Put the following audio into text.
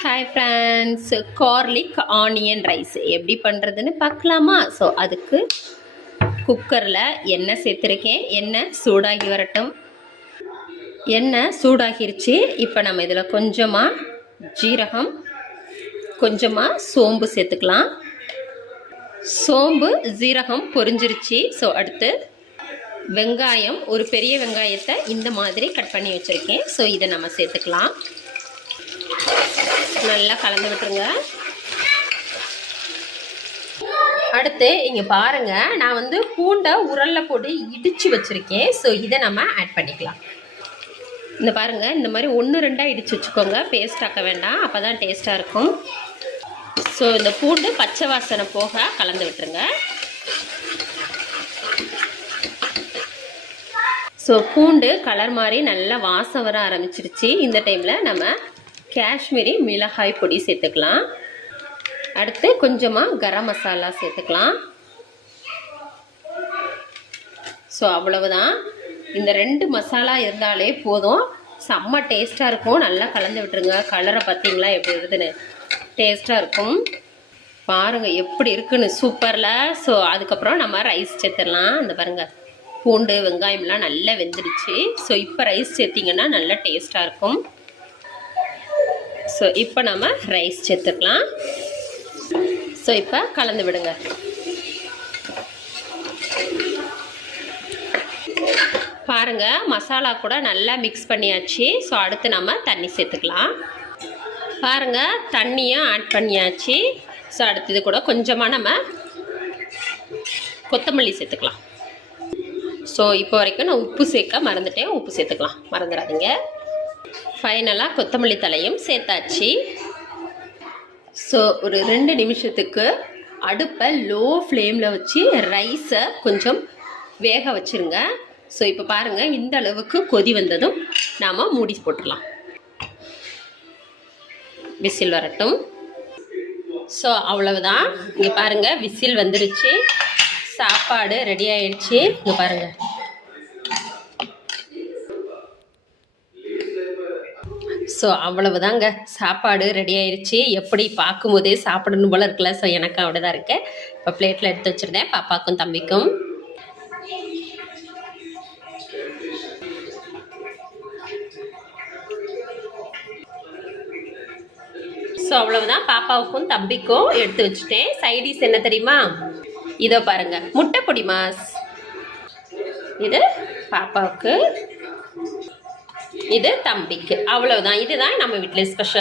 Hi friends, garlic onion rice எப்படி பண்ணுறதுன்னு பார்க்கலாமா? ஸோ அதுக்கு குக்கரில் எண்ணெய் சேர்த்துருக்கேன். எண்ணெய் சூடாகி வரட்டும். எண்ணெய் சூடாகிருச்சு. இப்போ நம்ம இதில் கொஞ்சமாக ஜீரகம், கொஞ்சமாக சோம்பு சேர்த்துக்கலாம். சோம்பு ஜீரகம் பொரிஞ்சிருச்சு. ஸோ அடுத்து வெங்காயம், ஒரு பெரிய வெங்காயத்தை இந்த மாதிரி கட் பண்ணி வச்சுருக்கேன். ஸோ இதை நம்ம சேர்த்துக்கலாம். நல்லா கலந்து விட்டுருங்க. அடுத்து இங்கே பாருங்கள், நான் வந்து பூண்டை உரலில் போட்டு இடித்து வச்சுருக்கேன். ஸோ இதை நம்ம ஆட் பண்ணிக்கலாம். இந்த பாருங்கள், இந்த மாதிரி 1-2 இடித்து வச்சுக்கோங்க. பேஸ்ட் ஆக்க வேண்டாம், அப்போ தான் டேஸ்ட்டாக இருக்கும். ஸோ இந்த பூண்டு பச்சை வாசனை போக கலந்து விட்டுருங்க. ஸோ பூண்டு கலர் மாதிரி நல்லா வாசம் வர ஆரம்பிச்சிருச்சு. இந்த டைமில் நம்ம காஷ்மீரி மிளகாய் பொடி சேர்த்துக்கலாம். அடுத்து கொஞ்சமாக கரம் மசாலா சேர்த்துக்கலாம். ஸோ அவ்வளவுதான். இந்த 2 மசாலா இருந்தாலே போதும், செம்ம டேஸ்ட்டாக இருக்கும். நல்லா கலந்து விட்டுருங்க. கலரை பார்த்தீங்களா எப்படி இருக்குதுன்னு? டேஸ்ட்டாக இருக்கும். பாருங்கள் எப்படி இருக்குன்னு, சூப்பரில். ஸோ அதுக்கப்புறம் நம்ம ரைஸ் சேர்த்துடலாம். இந்த பாருங்கள், பூண்டு வெங்காயம்லாம் நல்லா வெந்துடுச்சு. ஸோ இப்போ ரைஸ் சேர்த்திங்கன்னா நல்லா டேஸ்ட்டாக இருக்கும். ஸோ இப்போ நம்ம ரைஸ் சேர்த்துக்கலாம். ஸோ இப்போ கலந்து விடுங்க. பாருங்கள், மசாலா கூட நல்லா மிக்ஸ் பண்ணியாச்சு. ஸோ அடுத்து நம்ம தண்ணி சேர்த்துக்கலாம். பாருங்கள், தண்ணியும் ஆட் பண்ணியாச்சு. ஸோ அடுத்தது கூட கொஞ்சமாக நம்ம கொத்தமல்லி சேர்த்துக்கலாம். ஸோ இப்போ வரைக்கும் நான் உப்பு சேர்க்க மறந்துட்டேன், உப்பு சேர்த்துக்கலாம், மறந்துடாதீங்க. ஃபைனலாக கொத்தமல்லி தலையும் சேர்த்தாச்சு. ஸோ ஒரு 2 நிமிஷத்துக்கு அடுப்பை லோ ஃப்ளேமில் வச்சு ரைஸை கொஞ்சம் வேக வச்சுருங்க. ஸோ இப்போ பாருங்கள், இந்த அளவுக்கு கொதி வந்ததும் நாம் மூடி போட்டுடலாம். விசில் வரட்டும். ஸோ அவ்வளவுதான். இங்கே பாருங்கள், விசில் வந்துடுச்சு. சாப்பாடு ரெடி ஆயிடுச்சு. இங்கே பாருங்கள், ஸோ அவ்வளவுதாங்க, சாப்பாடு ரெடி ஆயிடுச்சு. எப்படி பார்க்கும்போதே சாப்பிடணும் போல இருக்குல்ல? ஸோ எனக்கு அப்படிதான் இருக்கு. இப்போ பிளேட்டில் எடுத்து வச்சுருந்தேன், பாப்பாக்கும் தம்பிக்கும். ஸோ அவ்வளவுதான், பாப்பாவுக்கும் தம்பிக்கும் எடுத்து வச்சுட்டேன். சைடிஸ் என்ன தெரியுமா? இதோ பாருங்க, முட்டை பொடி மாஸ். இது பாப்பாவுக்கு, இது தம்பிக்கு. அவ்வளவுதான். இதுதான் நம்ம வீட்டில் ஸ்பெஷல்.